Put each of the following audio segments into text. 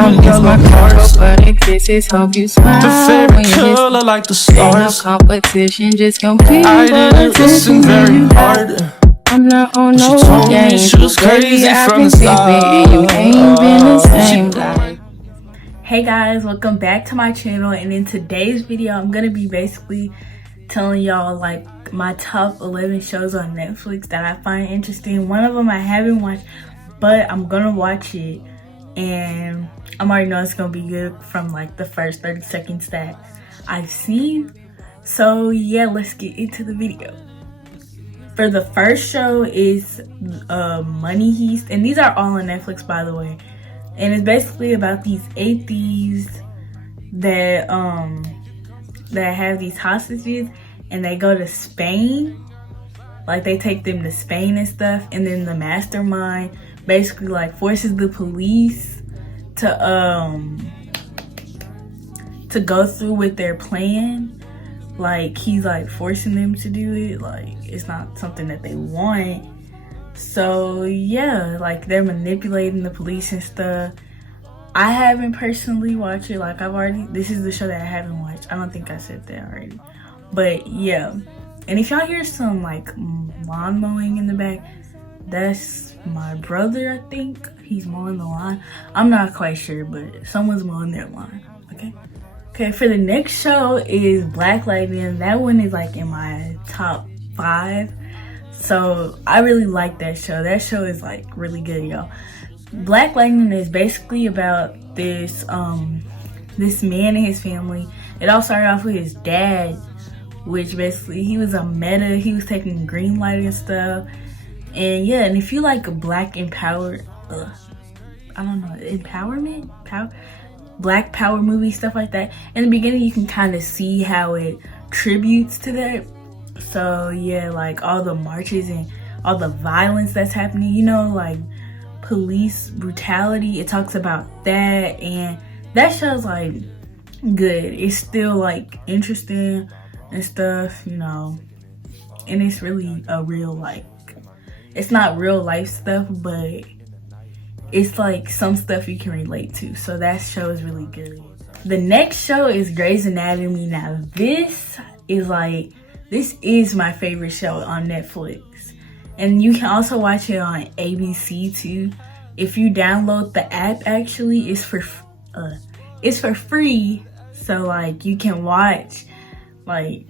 baby, you're my heart. But the kisses hope you smile. The favorite color like the stars. No competition, just compete. I didn't listen very hard. I'm not on She no told me games. she was crazy from the start. And you ain't been the same guy. Hey guys, welcome back to my channel, and in today's video I'm gonna be basically telling y'all like my top 11 shows on Netflix that I find interesting. One of them I haven't watched, but I'm gonna watch it, and I'm already know it's gonna be good from like the first 30 seconds that I've seen. So yeah, let's get into the video. For the first show is Money Heist, and these are all on Netflix, by the way. And it's basically about these 8 thieves that have these hostages, and they go to Spain. Like they take them to Spain and stuff, and then the mastermind basically like forces the police to go through with their plan. Like he's like forcing them to do it. Like it's not something that they want. So yeah, like they're manipulating the police and stuff. I haven't personally watched it. Like this is the show that I haven't watched. I don't think I said that already. But yeah. And if y'all hear some like lawn mowing in the back, that's my brother, I think. He's mowing the lawn. I'm not quite sure, but someone's mowing their lawn. Okay, for the next show is Black Lightning. That one is like in my top 5. So I really like that show. That show is like really good, y'all. Black Lightning is basically about this this man and his family. It all started off with his dad, which basically he was a meta. He was taking green light and stuff. And yeah, and if you like a black empowered, black power movie, stuff like that, in the beginning you can kind of see how it tributes to that. So yeah, like all the marches and all the violence that's happening, you know, like police brutality, it talks about that, and that show's like good. It's still like interesting and stuff, you know, and it's really a real, like, it's not real life stuff, but it's like some stuff you can relate to. So that show is really good. The next show is Grey's Anatomy. Now this is my favorite show on Netflix, and you can also watch it on ABC too. If you download the app, actually it's for free, so like you can watch like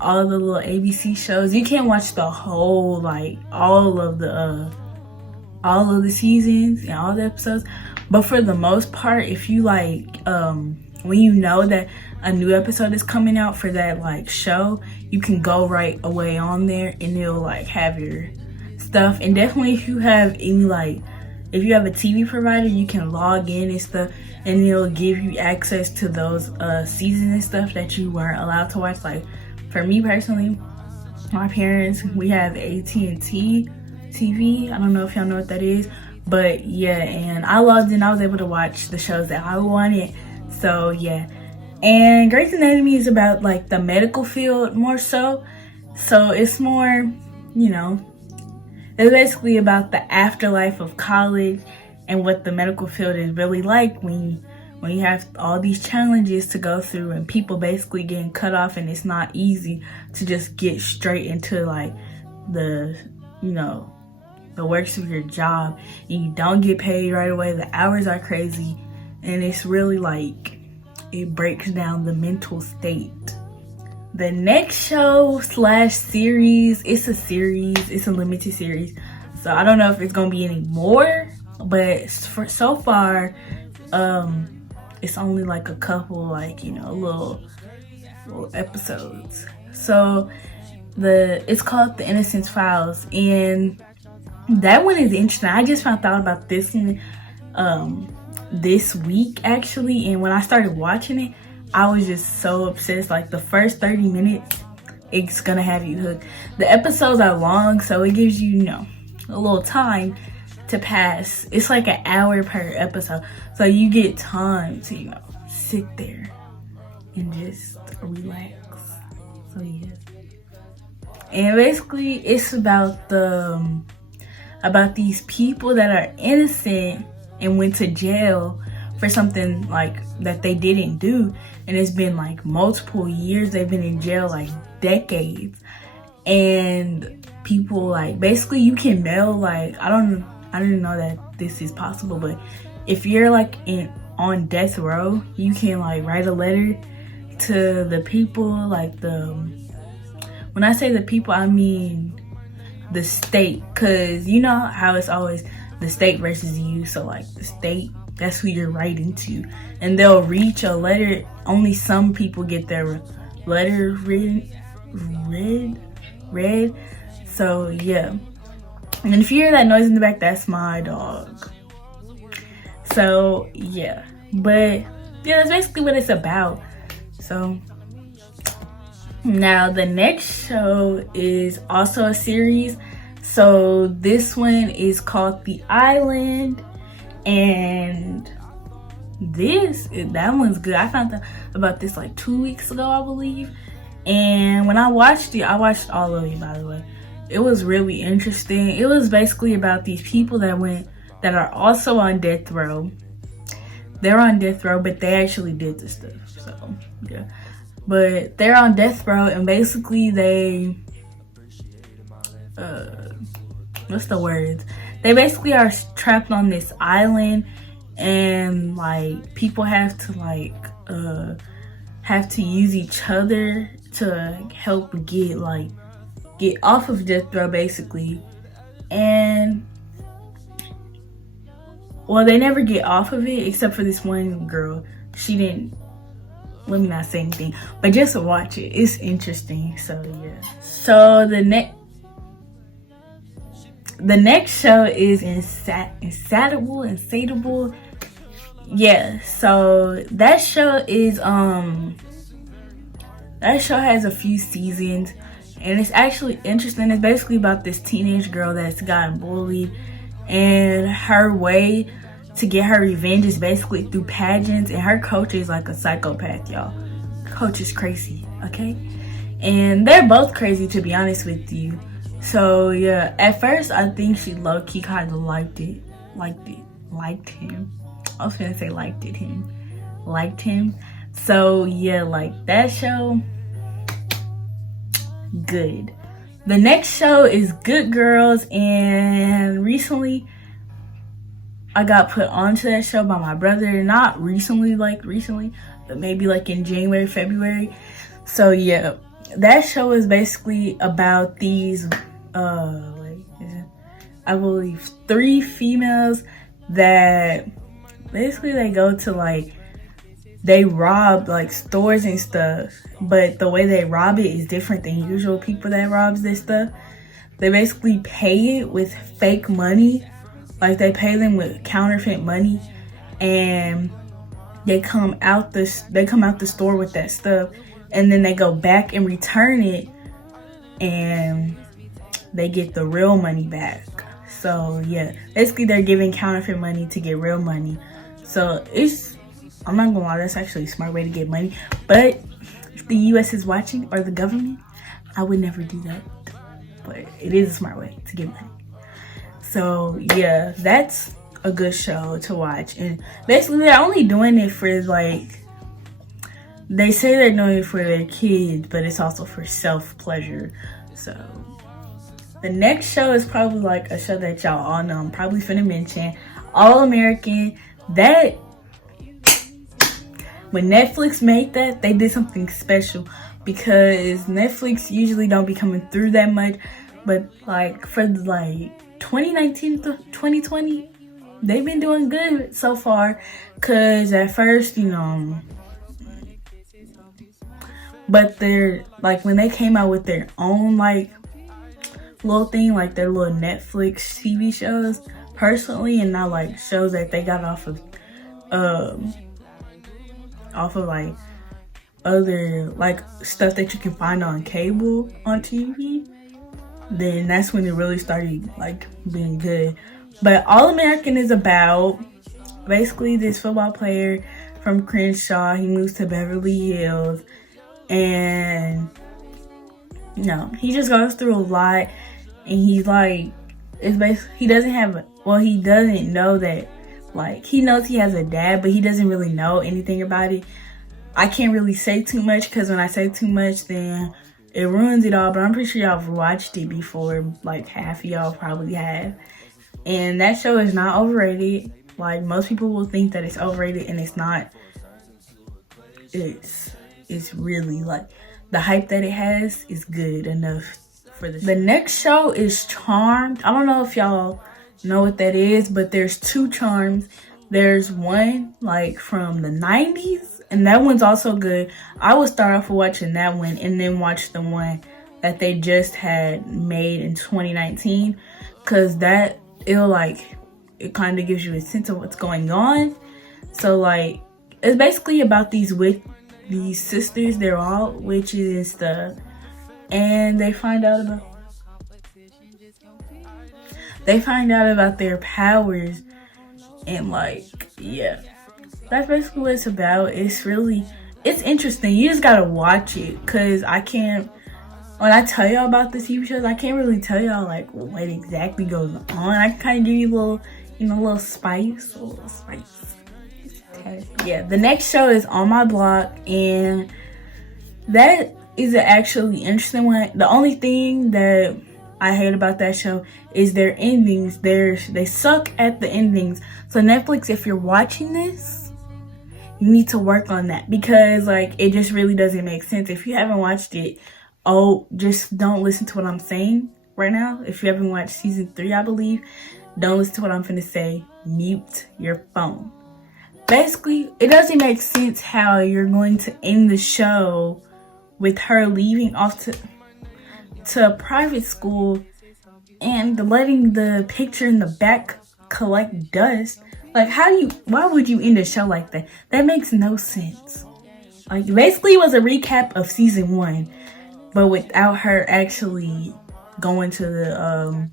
all the little ABC shows. You can't watch the whole, like all of the seasons and all the episodes, but for the most part, if you like when you know that a new episode is coming out for that like show, you can go right away on there and it'll like have your stuff. And definitely if you have any if you have a TV provider, you can log in and stuff, and it'll give you access to those seasons and stuff that you weren't allowed to watch. Like for me personally, my parents, we have AT&T TV. I don't know if y'all know what that is, but yeah, and I logged in. I was able to watch the shows that I wanted. So yeah, and Grey's Anatomy is about like the medical field more so it's more, you know, it's basically about the afterlife of college and what the medical field is really like when you have all these challenges to go through and people basically getting cut off, and it's not easy to just get straight into like the, you know, the works of your job, and you don't get paid right away. The hours are crazy, and it's really like it breaks down the mental state. The next show / series, it's a limited series, so I don't know if it's gonna be any more, but so far it's only like a couple, like, you know, little episodes. So it's called The Innocence Files, and that one is interesting. I just found out about this one this week actually, and when I started watching it, I was just so obsessed. Like the first 30 minutes, it's gonna have you hooked. The episodes are long, so it gives you, you know, a little time to pass. It's like an hour per episode, so you get time to, you know, sit there and just relax. So yeah, and basically it's about these people that are innocent and went to jail for something like that they didn't do, and it's been like multiple years. They've been in jail like decades, and people like basically you can mail like I didn't know that this is possible, but if you're like on death row, you can like write a letter to the people, like when I say the people, I mean the state, because you know how it's always the state versus you. So like the state, that's who you're writing to, and they'll read your letter. Only some people get their letter read. So yeah, and if you hear that noise in the back, that's my dog. So yeah, but yeah, that's basically what it's about. So now the next show is also a series. So this one is called The Island, and that one's good. I found out about this like 2 weeks ago, I believe. And when I watched it, I watched all of it, by the way. It was really interesting. It was basically about these people that are also on death row. They're on death row, but they actually did this stuff. So yeah, but they're on death row, and basically they what's the word? They basically are trapped on this island, and like people have to use each other to help get off of death row, basically. And well, they never get off of it except for this one girl. She didn't. Let me not say anything, but just watch it. It's interesting. So yeah. So the next show is Insatiable. Yeah. So that show has a few seasons, and it's actually interesting. It's basically about this teenage girl that's gotten bullied, and her way to get her revenge is basically through pageants, and her coach is like a psychopath, y'all. Coach is crazy, okay? And they're both crazy, to be honest with you. So yeah, at first I think she low-key kind of liked him. I was gonna say liked him. So yeah, like that show, good. The next show is Good Girls, and recently I got put onto that show by my brother. Not recently, but maybe like in January, February. So yeah, that show is basically about these I believe 3 females that basically they go to they rob stores and stuff, but the way they rob it is different than usual people that robs this stuff. They basically pay it with fake money. Like they pay them with counterfeit money, and they come out the store with that stuff, and then they go back and return it, and they get the real money back. So yeah, basically they're giving counterfeit money to get real money. So I'm not gonna lie, that's actually a smart way to get money. But if the US is watching, or the government, I would never do that. But it is a smart way to get money. So yeah, that's a good show to watch. And basically they're only doing it for they say they're doing it for their kids, but it's also for self-pleasure. So the next show is probably a show that y'all all know. I'm probably finna mention All American. That when Netflix made that, they did something special, because Netflix usually don't be coming through that much. But for 2019 to 2020, they've been doing good so far. Cause at first, but they're when they came out with their own little thing, their little Netflix TV shows, personally, and not shows that they got off of other stuff that you can find on cable on TV, then that's when it really started being good. But All American is about basically this football player from Crenshaw. He moves to Beverly Hills, and he just goes through a lot, and he's he doesn't know that Like, he knows he has a dad, but he doesn't really know anything about it. I can't really say too much, because when I say too much, then it ruins it all. But I'm pretty sure y'all have watched it before. Like, half of y'all probably have. And that show is not overrated. Like, most people will think that it's overrated, and it's not. It's really, like, the hype that it has is good enough for this. The next show is Charmed. I don't know if y'all know what that is, but there's 2 Charms. There's one like from the 90s, and that one's also good. I will start off with watching that one and then watch the one that they just had made in 2019, because that it kind of gives you a sense of what's going on. So like, it's basically about these sisters. They're all witches and stuff, and they find out about their powers, and like, yeah, that's basically what it's about. It's interesting. You just gotta watch it, because when I tell y'all about the TV shows, I can't really tell y'all like what exactly goes on. I can kind of give you a little spice. Yeah, the next show is On My Block, and that is an actually interesting one. The only thing that I hate about that show is their endings. They suck at the endings. So Netflix, if you're watching this, you need to work on that, because like, it just really doesn't make sense. If you haven't watched it, just don't listen to what I'm saying right now. If you haven't watched season 3, I believe, don't listen to what I'm finna say. Mute your phone. Basically, it doesn't make sense how you're going to end the show with her leaving off to a private school and letting the picture in the back collect dust. Like, why would you end a show like that? That makes no sense. Like, basically it was a recap of season 1, but without her actually going to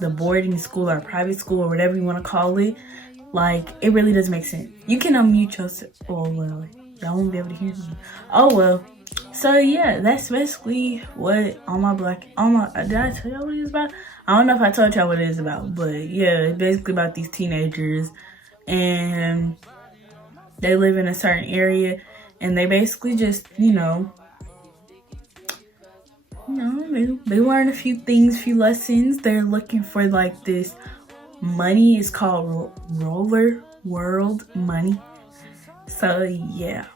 the boarding school or private school or whatever you want to call it. Like, it really doesn't make sense. You can unmute yourself. Oh, well, y'all won't be able to hear me. Oh, well. So, yeah, that's basically what On My Block... Did I tell y'all what it is about? I don't know if I told y'all what it is about. But, yeah, it's basically about these teenagers. And they live in a certain area. And they basically just, they learn a few things, few lessons. They're looking for, like, this money. Is called Roller World Money. So yeah,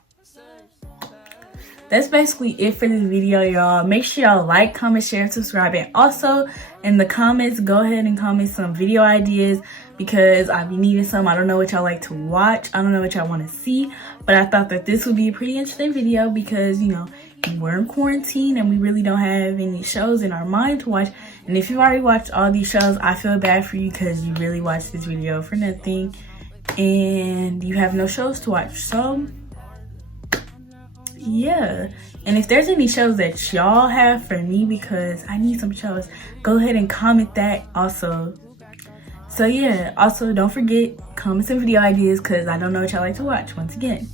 that's basically it for this video, y'all. Make sure y'all like, comment, share, and subscribe. And also in the comments, go ahead and comment some video ideas, because I be needing some. I don't know what y'all like to watch. I don't know what y'all want to see, but I thought that this would be a pretty interesting video, because we're in quarantine and we really don't have any shows in our mind to watch. And if you've already watched all these shows, I feel bad for you, because you really watched this video for nothing and you have no shows to watch. So yeah, and if there's any shows that y'all have for me, because I need some shows, go ahead and comment that also. So yeah, also don't forget, comment some video ideas, because I don't know what y'all like to watch once again.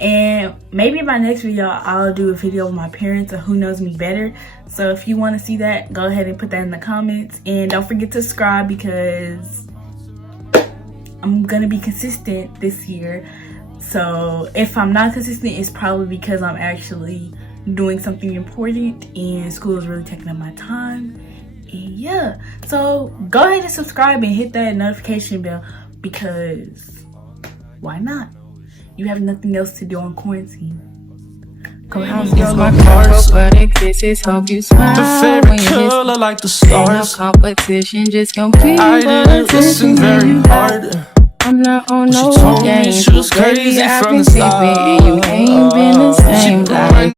And maybe in my next video, I'll do a video with my parents or Who Knows Me Better. So if you want to see that, go ahead and put that in the comments. And don't forget to subscribe, because I'm going to be consistent this year. So if I'm not consistent, it's probably because I'm actually doing something important and school is really taking up my time. And yeah, so go ahead and subscribe and hit that notification bell, because why not? You have nothing else to do on quarantine. Go ahead. It's my prophetic kisses, hope you smile. The favorite color like the stars. No competition, just compete. I didn't listen very hard. I'm not on She no told me games. she was Baby, crazy I've from been the peeping, and you start. ain't been the same. She Like,